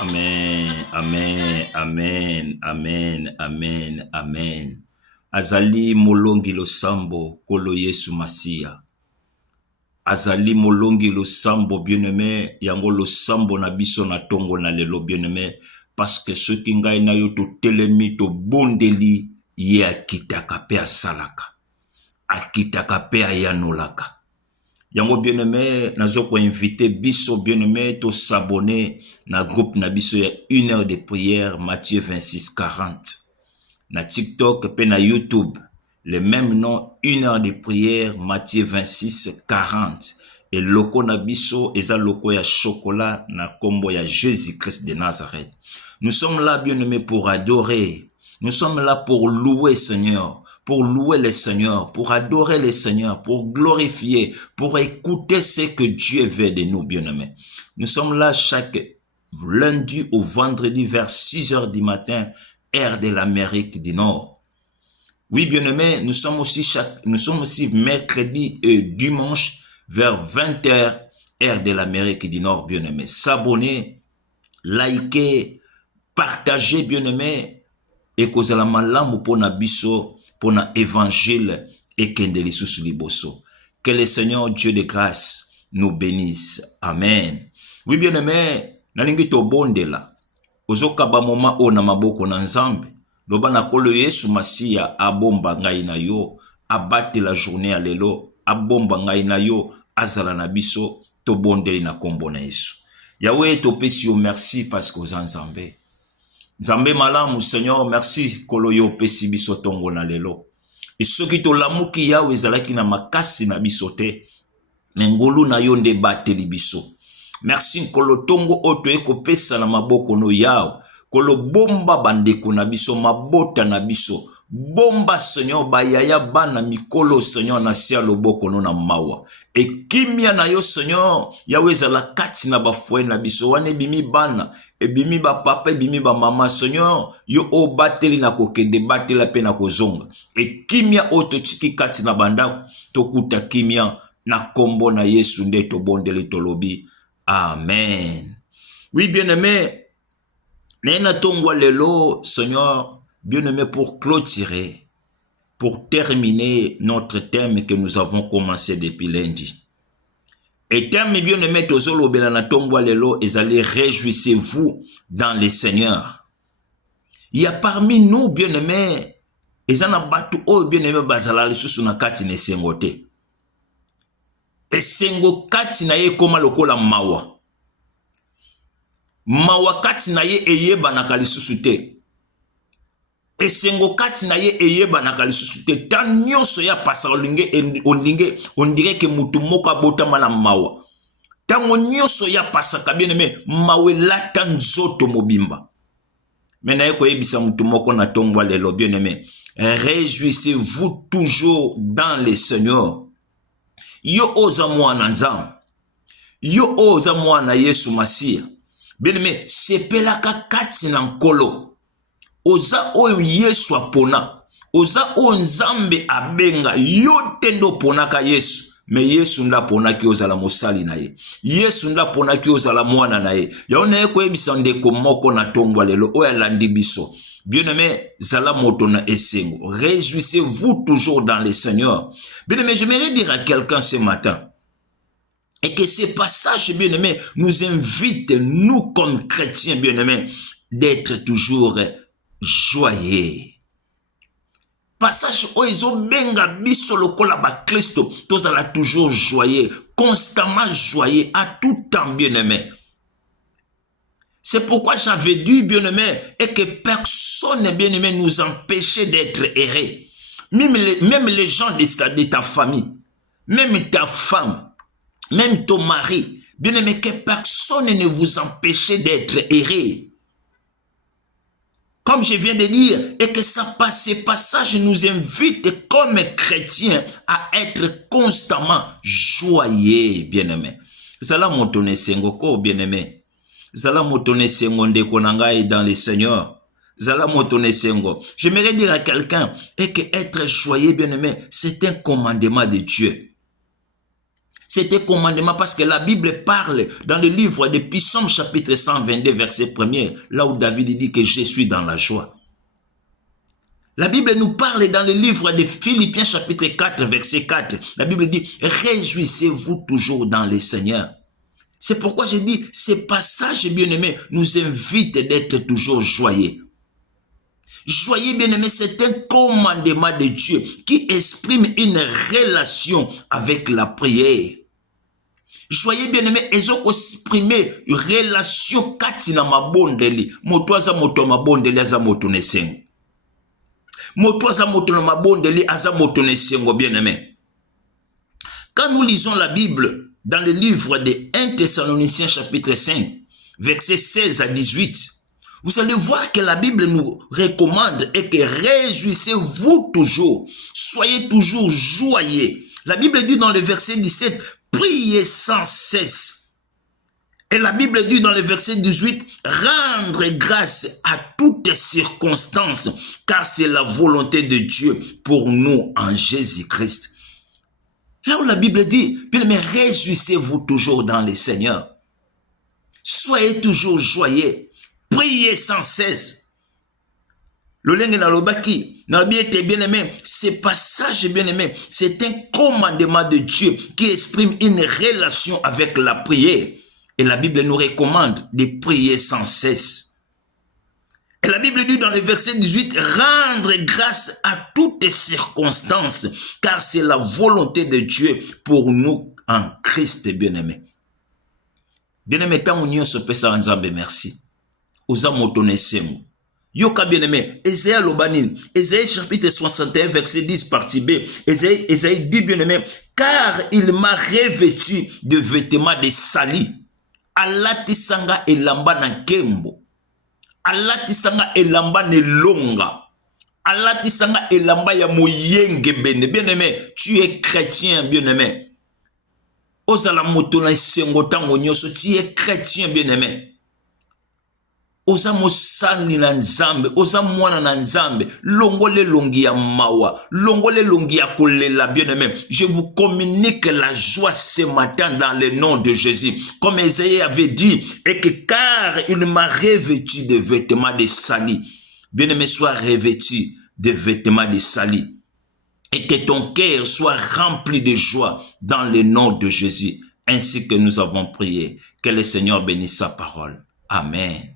Amen, amen, amen, amen, amen, amen. Azali molongi losambo kolo Yesu Masia. Azali molongi losambo bien-aimé, yango losambo na biso na tongo na lelo bien-aimé, parce que ce qui ngai na yo to telemi to bondeli ye akitaka pe asalaka. Akitaka pe ayanolaka. Yango bien-aimé, nazoko invité biso bien-aimé to s'abonner na groupe na biso ya 1 heure de prière Matthieu 26:40. Na TikTok pe na YouTube, le même nom 1 heure de prière Matthieu 26:40. Et loko na biso eza loko ya chocolat na kombo ya Jésus-Christ de Nazareth. Nous sommes là bien-aimé pour adorer. Nous sommes là pour louer Seigneur, pour louer le Seigneur, pour adorer le Seigneur, pour glorifier, pour écouter ce que Dieu veut de nous, bien-aimés. Nous sommes là chaque lundi au vendredi vers 6 heures du matin, heure de l'Amérique du Nord. Oui, bien-aimés, nous sommes aussi mercredi et dimanche vers 20 heures, heure de l'Amérique du Nord, bien-aimés. S'abonner, liker, partager, bien-aimés, et kozala malamu pona biso, pona évangile et kendeli susu liboso. Que le Seigneur Dieu de grâce nous bénisse. Amen. Oui, bien-aimé, nalingi to bondela. Ozokaba moma o na maboko na Nzambe. Loba na kolo Yesu Masia abomba ngai na yo, abate la journée à lelo, abomba ngai na yo, azala na biso, to bondeli na kombo na Yesu. Yahweh to pesi yo merci parce que oza Nzambe. Nzambe malamu Seigneur, merci kolo yo pesi biso tongo na lelo. Et soki to lamuki yawe ezalaki na makasi na biso te, ngolu na yo nde bateli biso. Merci kolo tongo oto eko pesa na maboko no yawe, kolo bomba bandeko na biso, mabota na biso, bomba Seigneur bayaya bana mikolo Seigneur na sia loboko no na mawa. Et kimia na yo Seigneur, yawe ezala kati na bafoué na biso, wane bimi bana, ebimi ba papa, ebimi ba mama Seigneur, yo o bateli na kokende, batela pe na kozonga. Et kimia oto tiki kati na bandako, tokuta kimia na kombo na Yesu nde to bondeli tolobi. Amen. Oui, bien-aimé, Nena tongwa lelo, Seigneur, bien-aimé, pour clôturer, pour terminer notre thème que nous avons commencé depuis lundi. Et thème bien-aimé, tozolo belana tongwa lelo, et allez réjouissez-vous dans le Seigneur. Il y a parmi nous, bien-aimé, et en a battu oh bien-aimé bazala le sous na kati ne sengote. Et sengo kati na ye koma lokola mawa. Mawa kati na ye eyeba na kalisusu te. Esengo kati na ye eyeba na kalisusu te. Tan nyonso ya pasa on dirait que mutu moko abotama na mawa. Tango nyonso ya pasa bien-aimé, mawe lata nzoto mobimba. Mena ye koyebisa mutu moko na tongwa lelo bien-aimé. Réjouissez-vous toujours dans le Seigneur. Yo oza mwana Nzambe. Yo oza mwana Yesu Masia. Bien-aimé, sepelaka kati na nkolo. Oza oyo Yesu apona. Oza oyo Nzambe abenga. Yo tendo ponaka Yesu. Me Yesu nda ponaki ozala mosali na ye. Yesu nda ponaki ozala mwana na ye. Yaona ye koyebisa ndeko moko na tongwa lelo oyo alandi biso. Bien-aimé, zala moto na esengo. Réjouissez-vous toujours dans le Seigneur. Bien-aimé, j'aimerais dire à quelqu'un ce matin. Et que ce passage, bien-aimé, nous invite, nous comme chrétiens, bien-aimés, d'être toujours joyeux. Passage où ils ont benga biso lokola ba Christo, tous ala toujours joyeux, constamment joyeux, à tout temps, bien-aimé. C'est pourquoi j'avais dit, bien-aimé, et que personne, bien-aimé, nous empêchait d'être heureux. Même les gens de ta famille, même ta femme, même ton mari, bien-aimé, que personne ne vous empêche d'être heureux. Comme je viens de dire, et que ce passage nous invite comme chrétiens à être constamment joyeux, bien-aimé. Zala motone sengoko, bien-aimé. Zala motone sengo ndeko nangai dans le Seigneur. Zala motone sengo. J'aimerais dire à quelqu'un, et que être joyeux, bien-aimé, c'est un commandement de Dieu. C'était commandement parce que la Bible parle dans le livre de Psaume chapitre 122 verset 1er, là où David dit que je suis dans la joie. La Bible nous parle dans le livre de Philippiens chapitre 4 verset 4. La Bible dit, réjouissez-vous toujours dans le Seigneur. C'est pourquoi je dis, ces passages bien-aimés nous invitent d'être toujours joyeux. Joyeux bien-aimé, c'est un commandement de Dieu qui exprime une relation avec la prière. Joyeux bien-aimé, ils ont exprimé une relation katina mabondeli. Moto aza moto mabondeli aza moto nesengo. Moto aza moto mabondeli aza moto nesengo bien-aimé. Quand nous lisons la Bible dans le livre de 1 Thessaloniciens chapitre 5, versets 16 à 18, vous allez voir que la Bible nous recommande et que réjouissez-vous toujours, soyez toujours joyeux. La Bible dit dans le verset 17, priez sans cesse. Et la Bible dit dans le verset 18, rendre grâce à toutes circonstances, car c'est la volonté de Dieu pour nous en Jésus-Christ. Là où la Bible dit, mais réjouissez-vous toujours dans le Seigneur. Soyez toujours joyeux. Priez sans cesse. Le lengue na lobaki, na bien aimé, ce passage bien aimé, c'est un commandement de Dieu qui exprime une relation avec la prière. Et la Bible nous recommande de prier sans cesse. Et la Bible dit dans le verset 18, rendre grâce à toutes circonstances, car c'est la volonté de Dieu pour nous en Christ bien-aimé. Bien-aimé, tant on y se peut ça, merci. Oza motonesemo. Yoka bien-aimé, Ésaïe Lobanin, Ésaïe chapitre 61, verset 10, partie B, Ésaïe dit bien-aimé, car il m'a revêtu de vêtements de sali. Alati sanga elamba na kembo. Alati sanga elamba ne longa. Alati sanga elamba ya moyenge bene. Bien-aimé, tu es chrétien, bien-aimé. Ozala motonesengo tango nyoso, tu es chrétien, bien-aimé. Oza mosani na nzambe, oza mwana na nzambe, longole longi ya mawa, longole longi ya kolela bien-aimé. Je vous communique la joie ce matin dans le nom de Jésus. Comme Ésaïe avait dit, et que car il m'a revêtu de vêtements de sali. Bien-aimé, sois revêtu de vêtements de sali. Et que ton cœur soit rempli de joie dans le nom de Jésus. Ainsi que nous avons prié. Que le Seigneur bénisse sa parole. Amen.